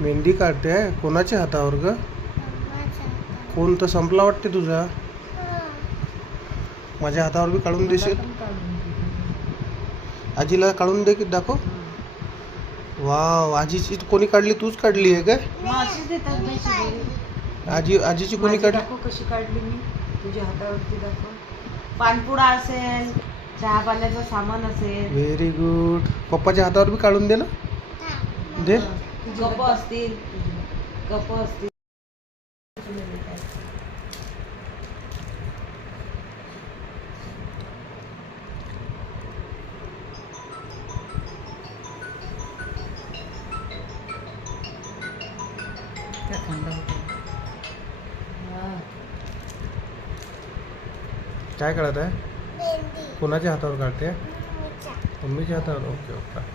मेहंदी काढते आहे कोणाच्या हातावर ग? कोण तर संपला वाटते तुझा. माझ्या हातावर बी काढून देशील? आजीला काढून दे की दाखव. वाव, आजीची कोणी काढली? तूच काढली आहे काय? आजीची कोणी काढली? कशी काढली मी तुझ्या हातावरती दाखव. पानपुडा असेल, चहा पाण्याचं सामान असेल. Very good. पप्पाच्या हातावर बी काढून दे ना. दे. कप असतील. काय काढत आहे? कोणाच्या हातावर काढते? मम्मीच्या हातावर. Okay okay.